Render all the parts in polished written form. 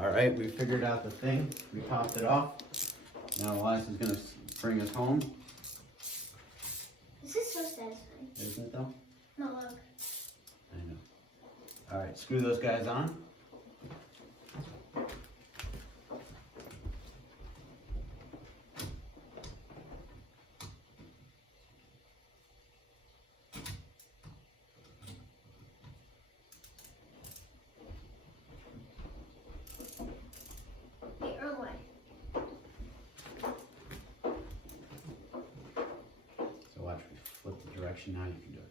All right, we figured out the thing. We popped it off. Now Elias is gonna bring us home. This is so satisfying. Isn't it though? No, look. I know. All right, screw those guys on. Wait, wrong way. So watch me flip the direction now. You can do it.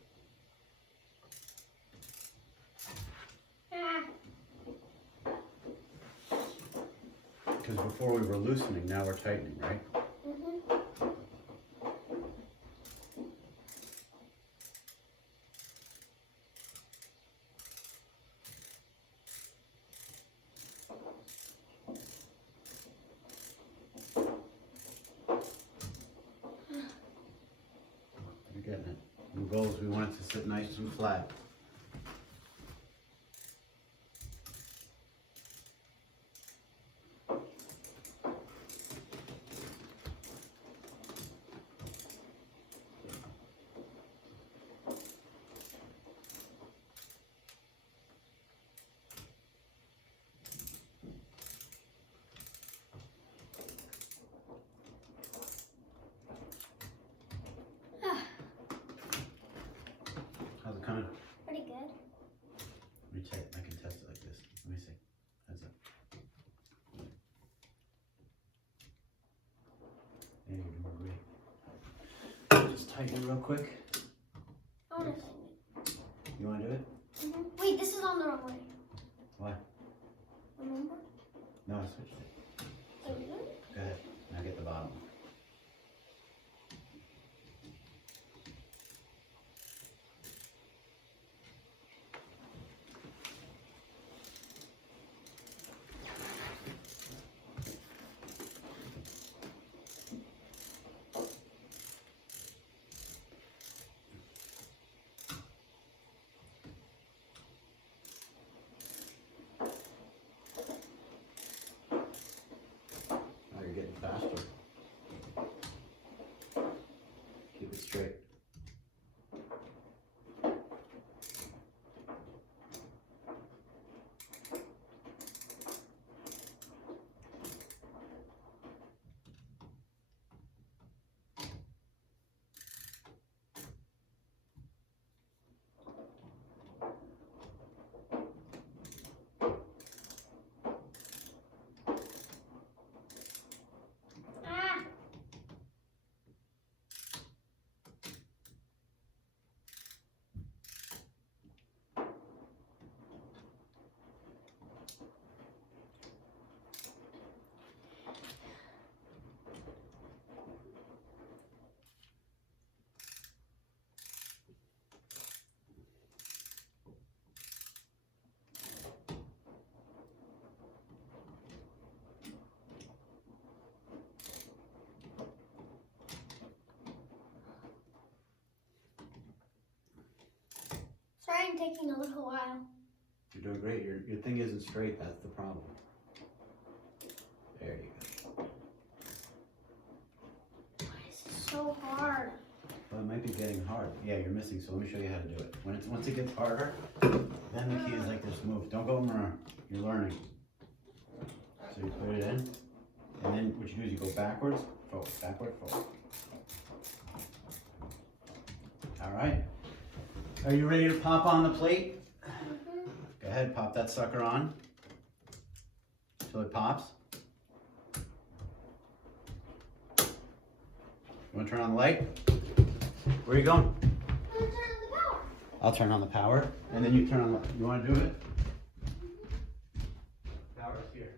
Because before we were loosening, now we're tightening, right? You're getting it. The goal is we want it to sit nice and flat. How's it coming? Pretty good. Let me check. I can test it like this. Let me see. How's it? Yeah, you're doing great. Just tighten it real quick. I want to tighten You want to do it? it. Wait, this is on the wrong way. Why? Remember? No, I switched it. Wait, really? Go ahead. Now get the bottom. Now you're getting faster. Keep it straight. Ah! Sorry, I'm taking a little while. You're doing great. Your thing isn't straight. That's the problem. There you go. Why is it so hard? Well, it might be getting hard. Yeah, you're missing. So let me show you how to do it. Once it gets harder, then the key is like this. Move. Don't go around. You're learning. So you put it in, and then what you do is you go backwards, forward, backward, forward. All right. Are you ready to pop on the plate? Go ahead, pop that sucker on until it pops. You want to turn on the light? Where are you going? I'm gonna turn on the power. I'll turn on the power, and then you turn on the, you want to do it? Power's here.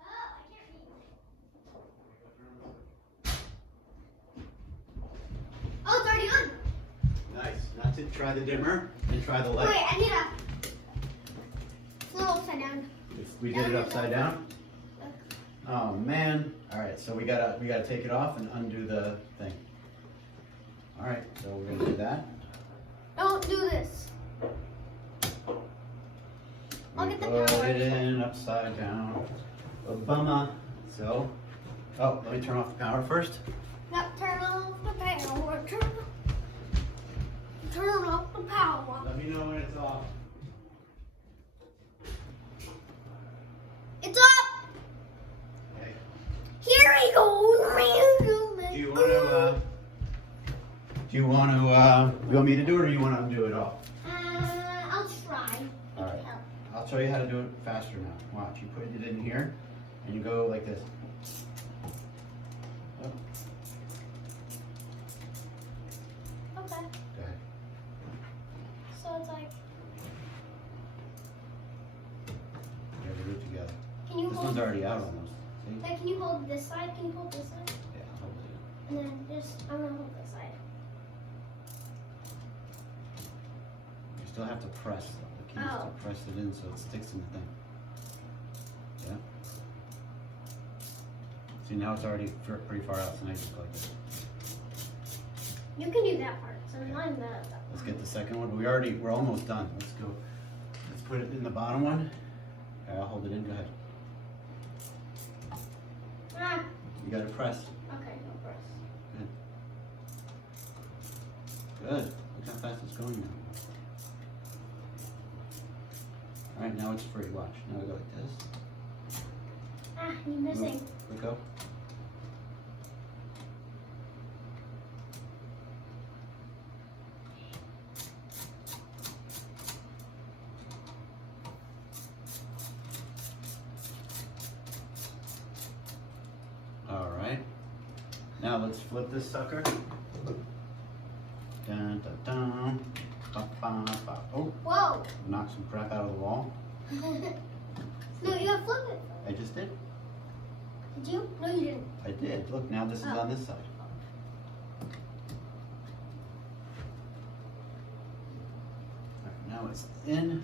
Oh, I can't read. Oh, it's already on. Nice. Now to try the dimmer and try the light. Wait, I need a. It's a little upside down. We did it upside down. Oh man! All right, so we gotta take it off and undo the thing. All right, so we're gonna do that. Don't do this. I'll get Put power. it in upside down. Obama. So, oh, let me turn off the power first. Now turn off the power. Turn off the power. Let me know when it's off. It's up. Okay. Here we go. Do you want me to do it, or do you want to undo it all? I'll try. All right. I'll show you how to do it faster now. Watch. You put it in here, and you go like this. Oh, Okay. go ahead. So it's like, You have to do it together. can you This hold one's already out almost. See? Like, can you hold this side? Can you hold this side? Yeah, I'll hold it. And then I'm gonna hold this side. You still have to press though. The key is Oh. to press it in so it sticks in the thing. Yeah. See, now it's already pretty far out, so now you just go like this. You can do that part. So mine that. Let's get the second one. We're almost done. Let's go. Let's put it in the bottom one. Okay, I'll hold it in. Go ahead. Ah. You gotta press. Okay, no press. Good. Look how fast it's going now. Alright, now it's free. Watch. Now we go like this. Ah, you're missing. Let go. Alright. Now let's flip this sucker. Dun, dun, dun. Ba, ba, ba. Oh, Whoa. knock some crap out of the wall. No, you gotta flip it. I just did. Did you? No, you didn't. I did. Look, now this is on this side. Alright, now it's in.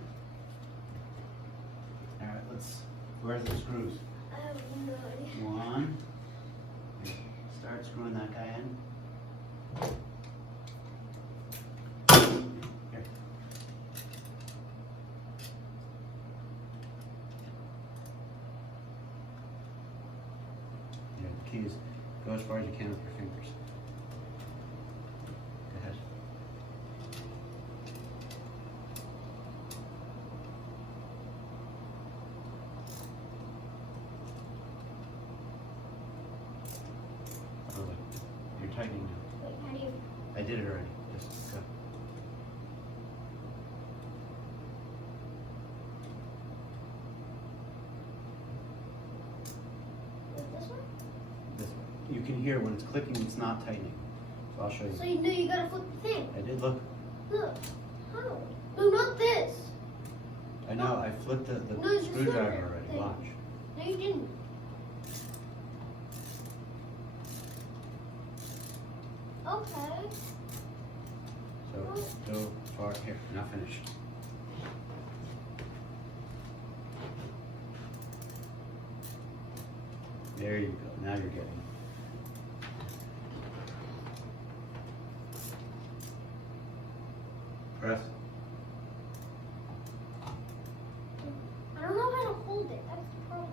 Alright, where's the screws? I have no idea. One. Start screwing that guy in. Here. Yeah, the key is go as far as you can with your fingers. Go ahead. Oh, look. You're tightening now. Wait, how do you? I did it already. Just go. This one? This way. You can hear when it's clicking, it's not tightening. So I'll show you. So you know you gotta flip the thing. I did, look. Look. How? No, not this. I know, I flipped the No, it's just screwdriver flip it. already. Thing. Watch. No, you didn't. Okay. So go far here. Not finished. There you go. Now you're getting it. Press. I don't know how to hold it. That's the problem.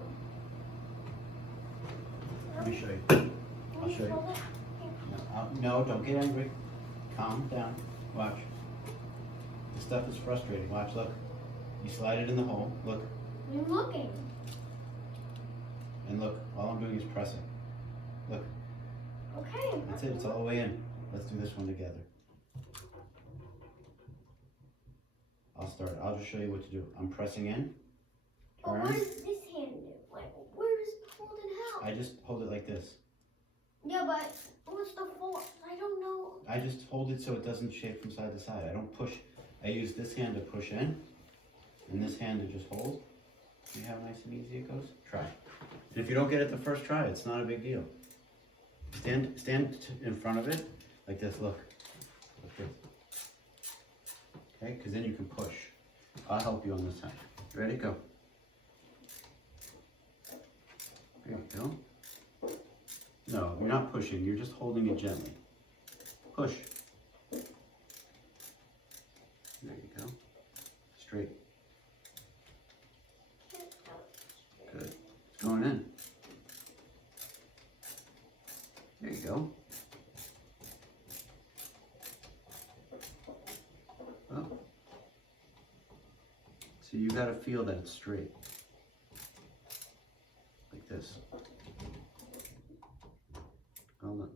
Let me show you. Can I'll show you. hold it? No, don't get angry. Calm down. Watch. This stuff is frustrating. Watch, look. You slide it in the hole. Look. I'm looking. And look. All I'm doing is pressing. Look. Okay. That's it. It's all the way in. Let's do this one together. I'll start. I'll just show you what to do. I'm pressing in. Oh, Turn. what does this hand do? Like, where does it hold and how? I just hold it like this. Yeah, but what's the force? I don't know. I just hold it so it doesn't shake from side to side. I don't push. I use this hand to push in, and this hand to just hold. See how nice and easy it goes? Try. And if you don't get it the first try, it's not a big deal. Stand in front of it like this. Look. Like this. Okay, because then you can push. I'll help you on this side. You ready? Go. There you go. No, you're not pushing. You're just holding it gently. Push. There you go. Straight. gotta feel that it's straight. Like this. Hold on.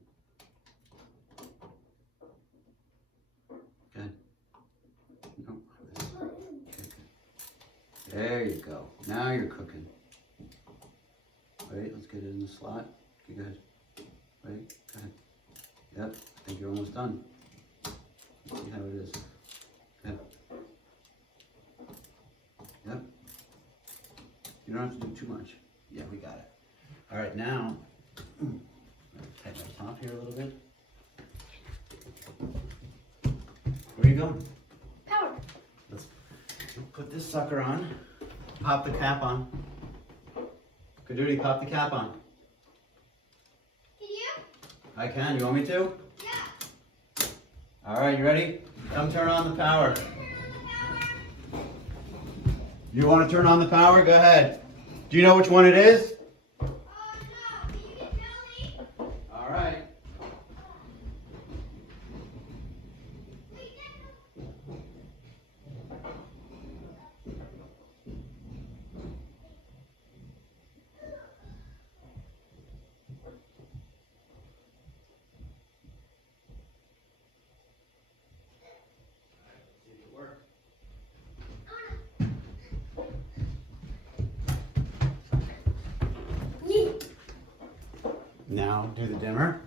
Good. No, this. There you go. Now you're cooking. Wait, let's get it in the slot. Okay, go ahead. Wait, go ahead. Yep, I think you're almost done. Let's see how it is. Yep. Yep. You don't have to do too much. Yeah, we got it. All right, now, tighten my top here a little bit. Where are you going? Power. Let's put this sucker on. Pop the cap on. Kadoodi, pop the cap on. Can you? I can. You want me to? Yeah. All right, you ready? Come turn on the power. You want to turn on the power? Go ahead. Do you know which one it is? Oh no. Can you get Billy? All right. See if it works. Now do the dimmer.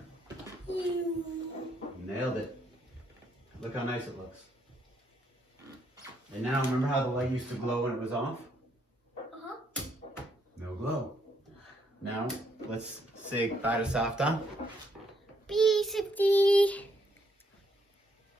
Nailed it. Look how nice it looks. And now remember how the light used to glow when it was off? Uh-huh. No glow. Now let's say bye to Safta. Peace.